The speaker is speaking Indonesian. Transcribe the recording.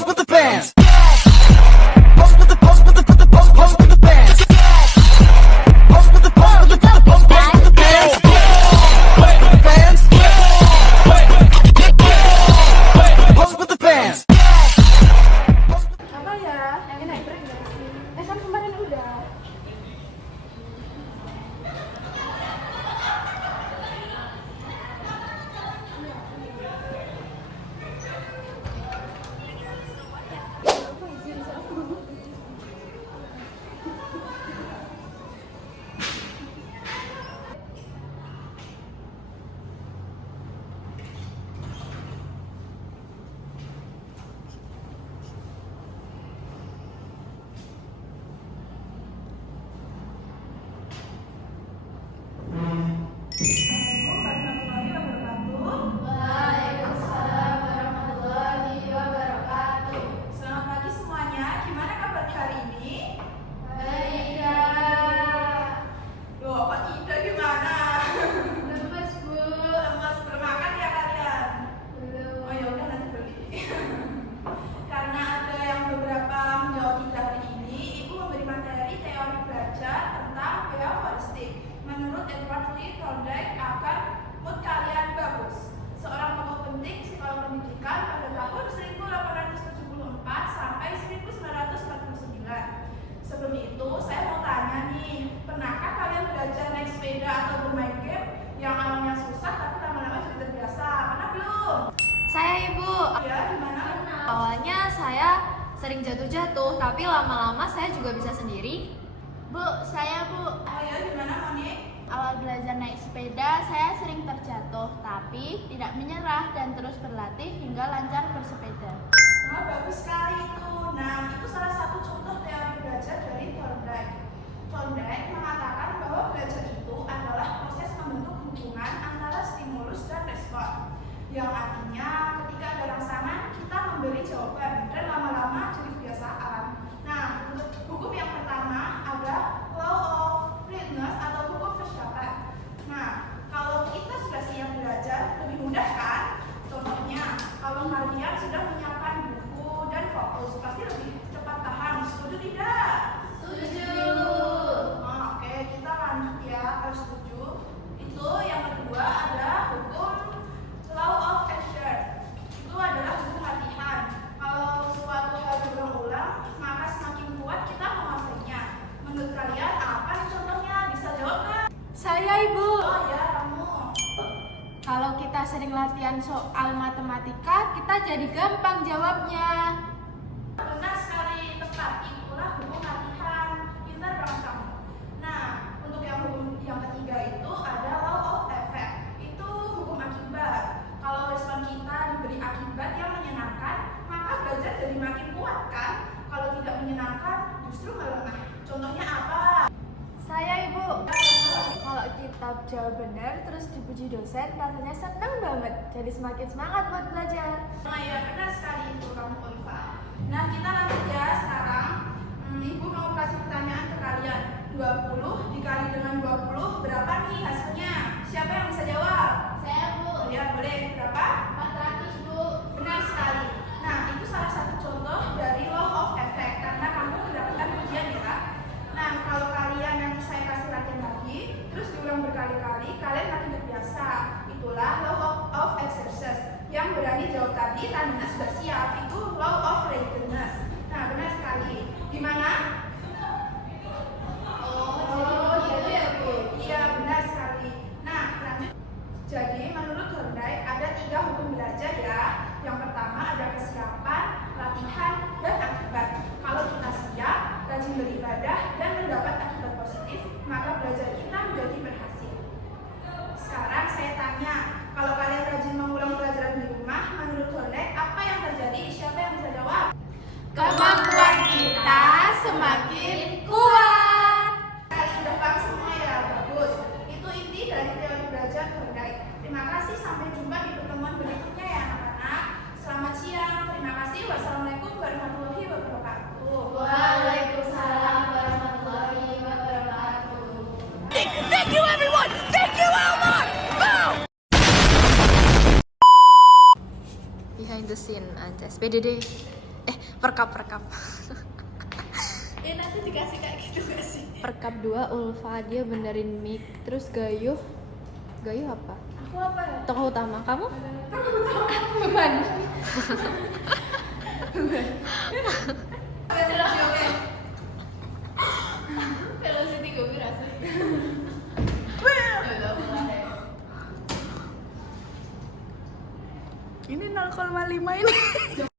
Pose with the bands. Pose with the pose with the pose with the bands. Pose with the pose with the pose with the bands. Pose with the bands. Pose with the bands. Apa ya? Yang naik brand gak sih? Kan kemarin udah. Waalaikumsalam warahmatullahi wabarakatuh. Selamat pagi semuanya. Gimana kabar hari ini? Baik. Loh, kok tidak gimana? Lemes, Bu. Lemas belum makan ya kalian? Belum. Oh ya udah nanti beli. Karena ada yang beberapa menjawab tidak hari ini, Ibu memberi materi teori belajar tentang behavioristik. Menurut Edward Lee Thorndike agar mood kalian bagus. Seorang tokoh penting psikolog pendidikan pada tahun 1874 sampai 1949. Sebelum itu, saya mau tanya nih, pernahkah kalian belajar naik sepeda atau bermain game yang awalnya susah tapi lama-lama jadi terbiasa? Pernah belum? Saya, Ibu. Ya, gimana? Awalnya saya sering jatuh-jatuh, tapi lama-lama saya juga bisa sendiri. Bu, saya, Bu. Oh ya, gimana Moni? Awal belajar naik sepeda, saya sering terjatuh, tapi tidak menyerah dan terus berlatih hingga lancar bersepeda. Nah, bagus sekali itu. Nah, itu salah satu contoh teori belajar dari Thorndike. Thorndike mengatakan bahwa belajar itu adalah proses membentuk hubungan antara stimulus dan respon. Yang artinya ketika ada rangsangan, kita memberi jawaban dan lama-lama jadi kebiasaan. Nah, untuk hukum yang pertama ada law of fitness atau hukum persiapan. Nah, kalau kita sudah siap belajar, lebih mudah kan? Contohnya, kalau kalian sudah menyiapkan buku dan fokus, pasti lebih cepat paham. Setuju tidak? Setuju. Nah, oke, kita lanjut ya. Kalau setuju, itu yang kedua ada hukum law of action. Itu adalah hukum latihan. Kalau suatu hal berulang-ulang, maka semakin kuat kita menguasainya. Menurut kalian apa nih contohnya? Bisa jawab kan? Saya, Ibu. Oh ya, kamu. Kalau kita sering latihan soal matematika, kita jadi gampang jawabnya. Benar sekali, tepat. Itulah hukum latihan. Pintar banget kamu. Nah, untuk yang hukum yang ketiga itu ada law of effect. Itu hukum akibat. Kalau respon kita diberi akibat yang menyenangkan, maka belajar jadi makin kuat kan? Kalau tidak menyenangkan, justru melemah. Contohnya apa? Saya, Ibu. Kalau kita jawab benar terus dipuji dosen, rasanya senang banget. Jadi semakin semangat buat belajar. Nah ya, benar sekali itu kamu Oliva. Nah, kita lanjut ya sekarang. Ibu mau kasih pertanyaan ke kalian. 20 dikali dengan 20 berapa nih hasilnya? Siapa yang bisa jawab? Saya, Bu. Ya, boleh. Berapa? 400, Bu. Benar sekali. Nah, itu salah satu contoh dari law of effect karena kamu mendapatkan ujian ya. Nah, kalau kalian nanti saya kasih latihan lagi, terus diulang berkali-kali, kalian makin terbiasa. Itulah law of exercise. Yang berani jawab tadi, tandanya sudah siap. Itu law of readiness. Nah, benar sekali. Gimana? Oh, gitu ya, Bu. Iya, benar sekali. Nah, lanjut. Jadi, menurut Thorndike ada 3 hukum belajar ya. Yang pertama ada kesiapan, latihan, dan akibat. Kalau kita siap, rajin beribadah, dan mendapat akibat positif, maka belajar kita menjadi berhasil. Sekarang saya tanya, kalau kalian rajin mengulang pelajaran di rumah, menurut Thorndike apa yang terjadi? Siapa yang bisa jawab? Kemampuan kita semakin kuat. Kalian sudah paham semua ya? Bagus. Itu inti dari teori belajar Thorndike. Terima kasih, sampai jumpa di pertemuan berikutnya ya anak-anak. Selamat siang, terima kasih. Wassalamualaikum warahmatullahi wabarakatuh. Waalaikumsalam warahmatullahi wabarakatuh. Thank you, everyone. Thank you, Elmar. Behind the scene Anjas PDD. perkap. Nanti dikasih kayak gitu gak sih? Perkap 2 Ulfa dia benerin mic. Terus Gayuh apa? Aku apa ya? Tokoh utama kamu? Beban. Velocity gue berasa. Ini 0,5 ini.